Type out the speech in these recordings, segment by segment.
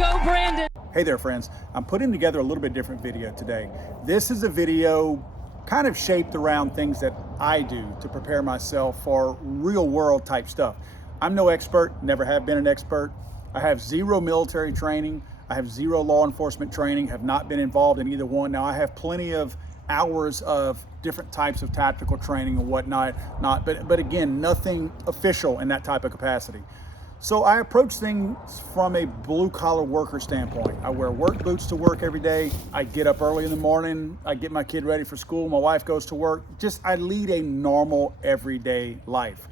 Go, Brandon. Hey there, friends. I'm putting together a little bit different video today. This is a video kind of shaped around things that I do to prepare myself for real world type stuff. I'm no expert, never have been an expert. I have zero military training. I have zero law enforcement training, have not been involved in either one. Now I have plenty of hours of different types of tactical training and whatnot, but again, nothing official in that type of capacity. So I approach things from a blue collar worker standpoint. I wear work boots to work every day. I get up early in the morning. I get my kid ready for school. My wife goes to work. I lead a normal everyday life.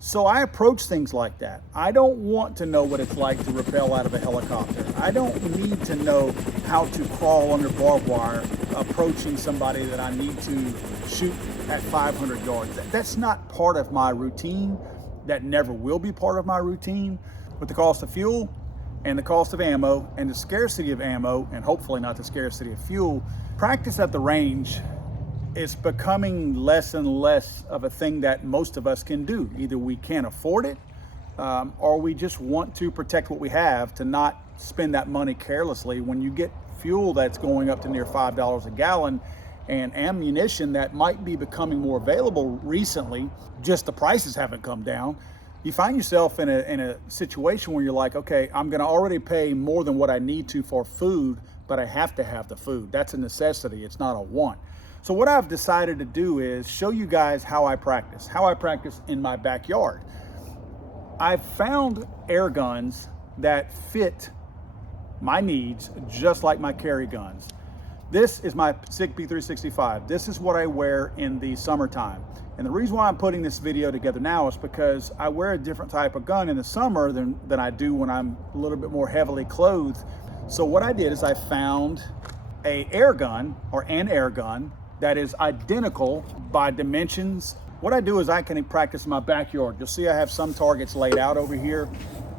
So I approach things like that. I don't want to know what it's like to rappel out of a helicopter. I don't need to know how to crawl under barbed wire approaching somebody that I need to shoot at 500 yards. That's not part of my routine. That never will be part of my routine. With the cost of fuel and the cost of ammo and the scarcity of ammo, and hopefully not the scarcity of fuel, practice at the range is becoming less and less of a thing that most of us can do. Either we can't afford it, or we just want to protect what we have to not spend that money carelessly. When you get fuel that's going up to near $5 a gallon and ammunition that might be becoming more available recently, just the prices haven't come down, you find yourself in a situation where you're like, okay, I'm gonna already pay more than what I need to for food, but I have to have the food. That's a necessity, it's not a want. So what I've decided to do is show you guys how I practice in my backyard. I've found air guns that fit my needs just like my carry guns. This is my SIG P365. This is what I wear in the summertime. And the reason why I'm putting this video together now is because I wear a different type of gun in the summer than I do when I'm a little bit more heavily clothed. So what I did is I found an air gun that is identical by dimensions. What I do is I can practice in my backyard. You'll see I have some targets laid out over here.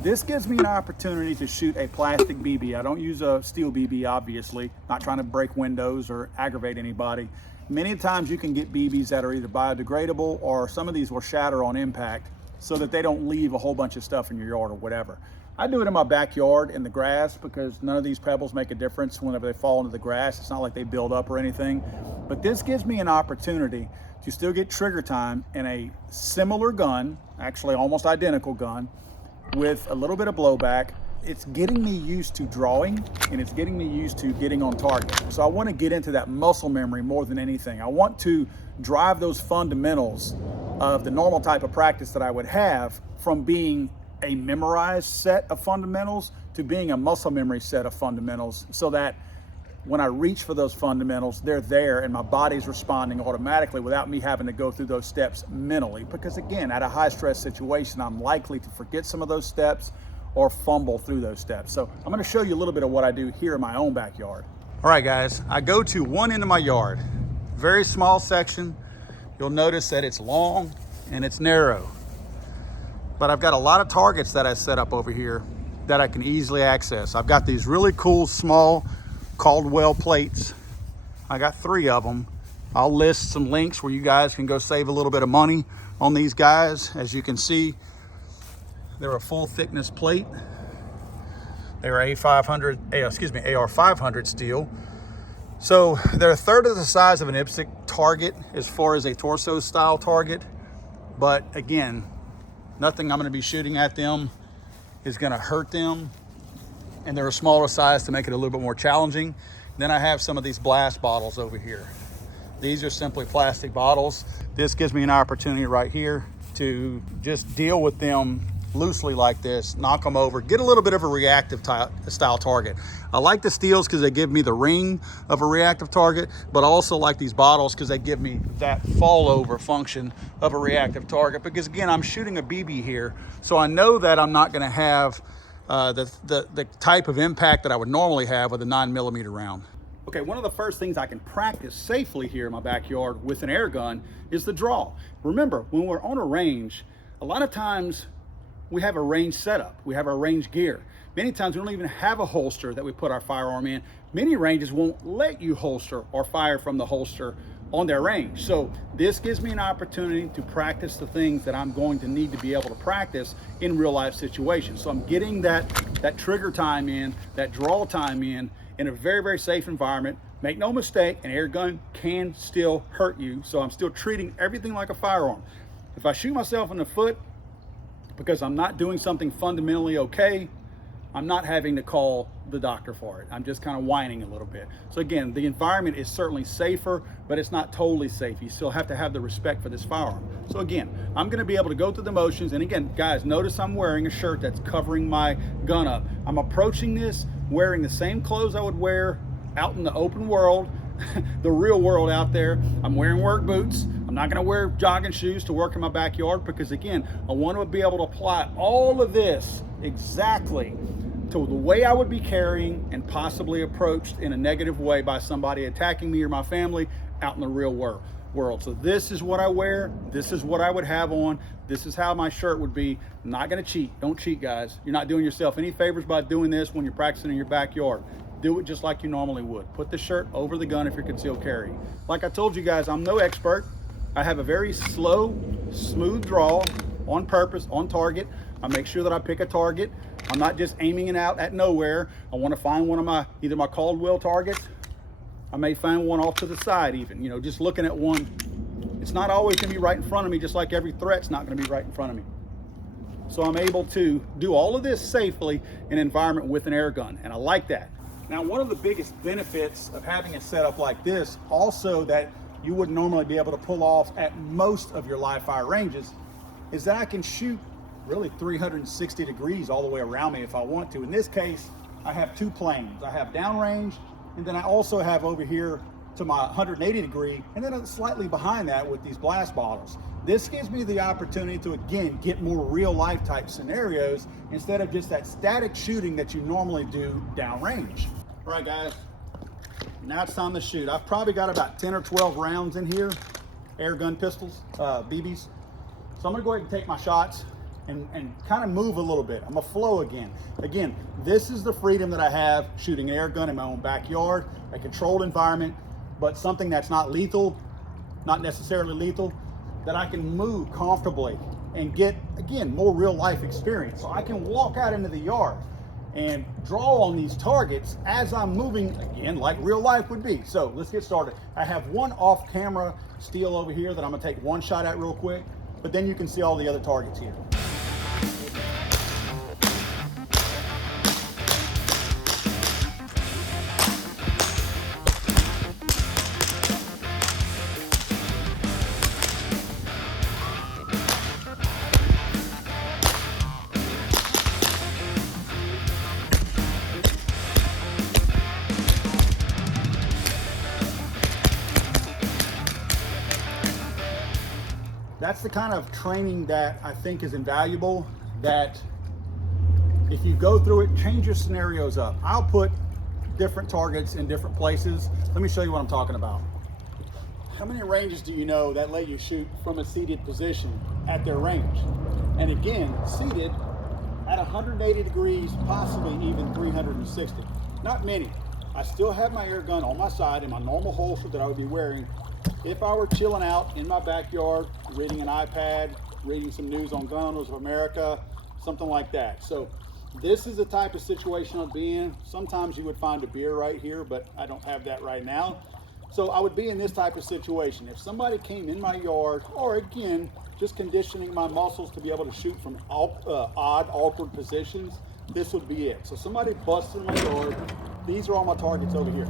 This gives me an opportunity to shoot a plastic BB. I don't use a steel BB, obviously, not trying to break windows or aggravate anybody. Many times you can get BBs that are either biodegradable or some of these will shatter on impact so that they don't leave a whole bunch of stuff in your yard or whatever. I do it in my backyard in the grass because none of these pebbles make a difference whenever they fall into the grass. It's not like they build up or anything. But this gives me an opportunity to still get trigger time in a similar gun, actually almost identical gun, with a little bit of blowback. It's getting me used to drawing and it's getting me used to getting on target. So I want to get into that muscle memory more than anything. I want to drive those fundamentals of the normal type of practice that I would have from being a memorized set of fundamentals to being a muscle memory set of fundamentals, so that when I reach for those fundamentals, they're there and my body's responding automatically without me having to go through those steps mentally. Because again, at a high stress situation, I'm likely to forget some of those steps or fumble through those steps. So I'm gonna show you a little bit of what I do here in my own backyard. All right, guys, I go to one end of my yard, very small section. You'll notice that it's long and it's narrow, but I've got a lot of targets that I set up over here that I can easily access. I've got these really cool small Caldwell plates. I got 3 of them. I'll list some links where you guys can go save a little bit of money on these guys. As you can see, they're a full thickness plate. They're AR500 steel. So they're a third of the size of an IPSC target as far as a torso style target. But again, nothing I'm gonna be shooting at them is gonna hurt them. And they're a smaller size to make it a little bit more challenging. Then I have some of these blast bottles over here. These are simply plastic bottles. This gives me an opportunity right here to just deal with them loosely like this, knock them over, get a little bit of a reactive style target. I like the steels because they give me the ring of a reactive target, but I also like these bottles because they give me that fall over function of a reactive target. Because again, I'm shooting a BB here, so I know that I'm not gonna have the type of impact that I would normally have with a 9mm round. Okay, one of the first things I can practice safely here in my backyard with an air gun is the draw. Remember, when we're on a range, a lot of times we have a range setup, we have our range gear. Many times we don't even have a holster that we put our firearm in. Many ranges won't let you holster or fire from the holster on their range. So this gives me an opportunity to practice the things that I'm going to need to be able to practice in real life situations. So I'm getting that trigger time in, that draw time in a very, very safe environment. Make no mistake, an air gun can still hurt you. So I'm still treating everything like a firearm. If I shoot myself in the foot because I'm not doing something fundamentally okay, I'm not having to call the doctor for it. I'm just kind of whining a little bit. So again, the environment is certainly safer, but it's not totally safe. You still have to have the respect for this firearm. So again, I'm gonna be able to go through the motions. And again, guys, notice I'm wearing a shirt that's covering my gun up. I'm approaching this wearing the same clothes I would wear out in the open world, the real world out there. I'm wearing work boots. I'm not gonna wear jogging shoes to work in my backyard because again, I want to be able to apply all of this exactly to the way I would be carrying and possibly approached in a negative way by somebody attacking me or my family out in the real world. So this is what I wear. This is what I would have on. This is how my shirt would be. I'm not gonna cheat. Don't cheat, guys. You're not doing yourself any favors by doing this when you're practicing in your backyard. Do it just like you normally would. Put the shirt over the gun if you're concealed carry. Like I told you guys, I'm no expert. I have a very slow, smooth draw on purpose, on target. I make sure that I pick a target. I'm not just aiming it out at nowhere. I want to find one of my, either my Caldwell targets. I may find one off to the side even, you know, just looking at one. It's not always gonna be right in front of me, just like every threat's not gonna be right in front of me. So I'm able to do all of this safely in an environment with an air gun, and I like that. Now, one of the biggest benefits of having a setup like this, also that you wouldn't normally be able to pull off at most of your live fire ranges, is that I can shoot really 360 degrees all the way around me if I want to. In this case, I have two planes. I have downrange, and then I also have over here to my 180 degree, and then slightly behind that with these blast bottles. This gives me the opportunity to, again, get more real life type scenarios instead of just that static shooting that you normally do downrange. All right, guys, now it's time to shoot. I've probably got about 10 or 12 rounds in here, air gun pistols, BBs. So I'm gonna go ahead and take my shots and kind of move a little bit. I'm gonna flow again. Again, this is the freedom that I have shooting an air gun in my own backyard, a controlled environment, but something that's not lethal, not necessarily lethal, that I can move comfortably and get, again, more real life experience. So I can walk out into the yard and draw on these targets as I'm moving, again, like real life would be. So let's get started. I have one off camera steel over here that I'm gonna take one shot at real quick, but then you can see all the other targets here. That's the kind of training that I think is invaluable, that if you go through it, change your scenarios up. I'll put different targets in different places. Let me show you what I'm talking about. How many ranges do you know that let you shoot from a seated position at their range? And again, seated at 180 degrees, possibly even 360. Not many. I still have my air gun on my side in my normal holster that I would be wearing if I were chilling out in my backyard, reading an iPad, reading some news on Gun Owners of America, something like that. So this is the type of situation I'd be in. Sometimes you would find a beer right here, but I don't have that right now. So I would be in this type of situation. If somebody came in my yard, or again, just conditioning my muscles to be able to shoot from odd, awkward positions, this would be it. So somebody busts in my yard. These are all my targets over here.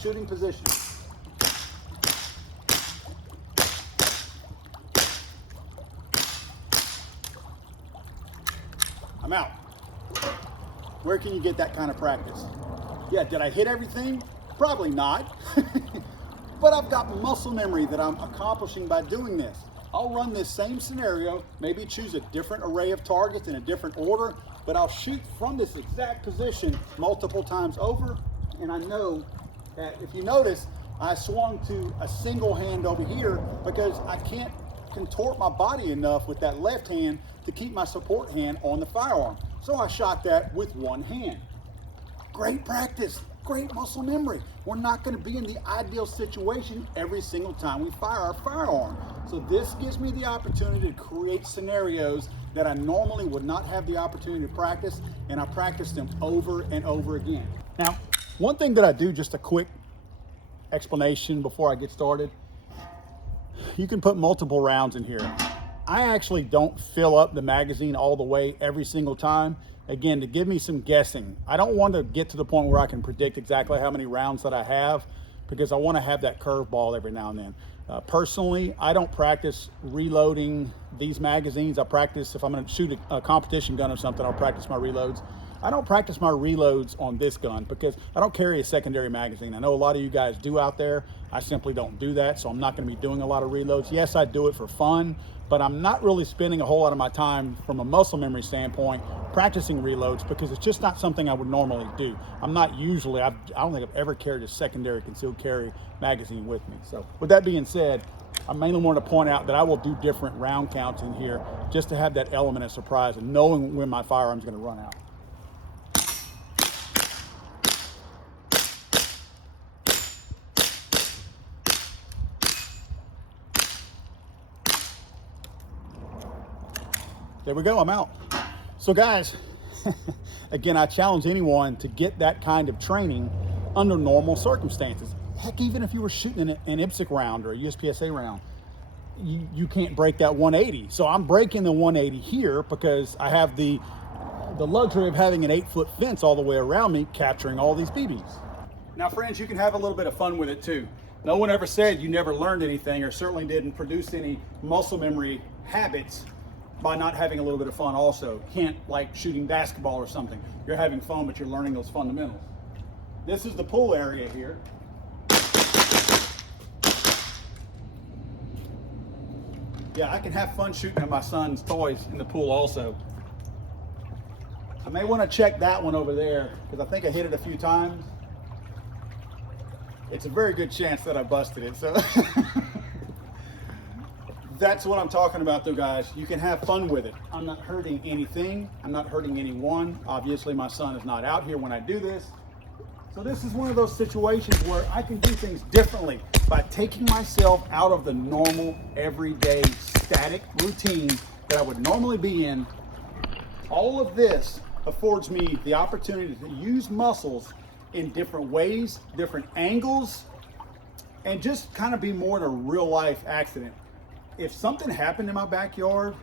Shooting position. I'm out. Where can you get that kind of practice? Yeah, did I hit everything? Probably not. But I've got muscle memory that I'm accomplishing by doing this. I'll run this same scenario, maybe choose a different array of targets in a different order, but I'll shoot from this exact position multiple times over. And I know that if you notice, I swung to a single hand over here because I can't contort my body enough with that left hand to keep my support hand on the firearm. So I shot that with one hand. Great practice. great muscle memory. We're not going to be in the ideal situation every single time we fire our firearm. So this gives me the opportunity to create scenarios that I normally would not have the opportunity to practice, and I practice them over and over again. Now, one thing that I do, just a quick explanation before I get started, you can put multiple rounds in here. I actually don't fill up the magazine all the way every single time. Again, to give me some guessing. I don't want to get to the point where I can predict exactly how many rounds that I have, because I want to have that curveball every now and then. Personally, I don't practice reloading these magazines. I practice, if I'm going to shoot a competition gun or something, I'll practice my reloads. I don't practice my reloads on this gun because I don't carry a secondary magazine. I know a lot of you guys do out there. I simply don't do that, so I'm not going to be doing a lot of reloads. Yes, I do it for fun, but I'm not really spending a whole lot of my time from a muscle memory standpoint practicing reloads, because it's just not something I would normally do. I'm not usually, I don't think I've ever carried a secondary concealed carry magazine with me. So with that being said, I mainly want to point out that I will do different round counts in here just to have that element of surprise and knowing when my firearm's going to run out. There we go, I'm out. So guys, again, I challenge anyone to get that kind of training under normal circumstances. Heck, even if you were shooting an IPSC round or a USPSA round, you can't break that 180. So I'm breaking the 180 here because I have the luxury of having an 8-foot fence all the way around me, capturing all these BBs. Now friends, you can have a little bit of fun with it too. No one ever said you never learned anything, or certainly didn't produce any muscle memory habits by not having a little bit of fun also. You can't, like shooting basketball or something. You're having fun, but you're learning those fundamentals. This is the pool area here. Yeah, I can have fun shooting at my son's toys in the pool also. I may want to check that one over there because I think I hit it a few times. It's a very good chance that I busted it, so. That's what I'm talking about though, guys. You can have fun with it. I'm not hurting anything. I'm not hurting anyone. Obviously, my son is not out here when I do this. So this is one of those situations where I can do things differently by taking myself out of the normal, everyday, static routine that I would normally be in. All of this affords me the opportunity to use muscles in different ways, different angles, and just kind of be more in a real life accident. If something happened in my backyard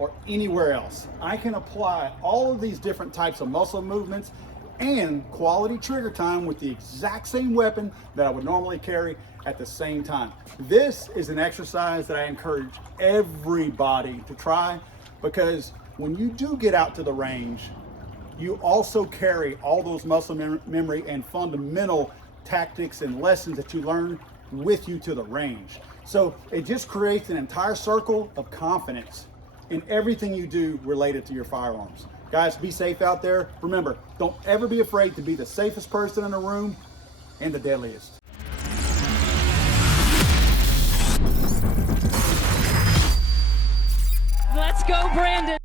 or anywhere else, I can apply all of these different types of muscle movements and quality trigger time with the exact same weapon that I would normally carry at the same time. This is an exercise that I encourage everybody to try, because when you do get out to the range, you also carry all those muscle memory and fundamental tactics and lessons that you learn with you to the range. So it just creates an entire circle of confidence in everything you do related to your firearms. Guys, be safe out there. Remember, don't ever be afraid to be the safest person in the room and the deadliest. Let's go, Brandon.